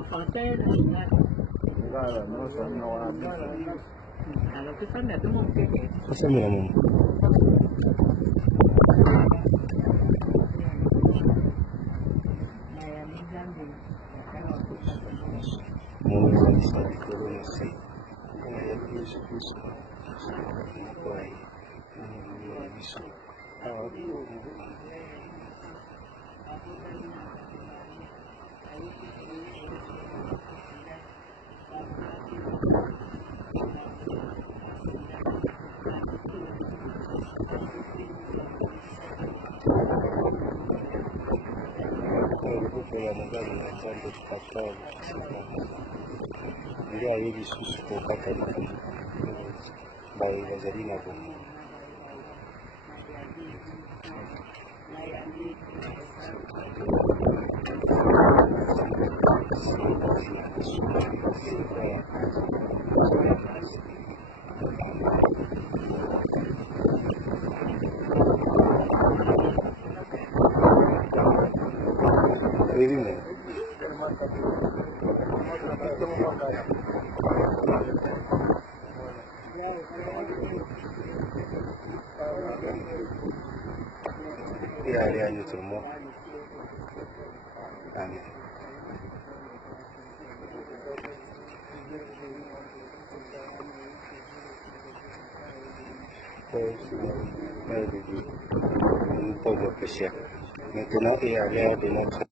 en français, là. Claro, no, son no van a Alors que ça, mais tout le monde fait. Sasa mimi na Mungu. Mungu anisaidie nasi. Kama Yesu Kristo. Kwa hiyo ni Yesu. Ya magari na jambo tukatoa ndio hivi sisi tukata bai wazalina hapo hivi ya ni turmo amin un poco especial. Maintenant, et aller de notre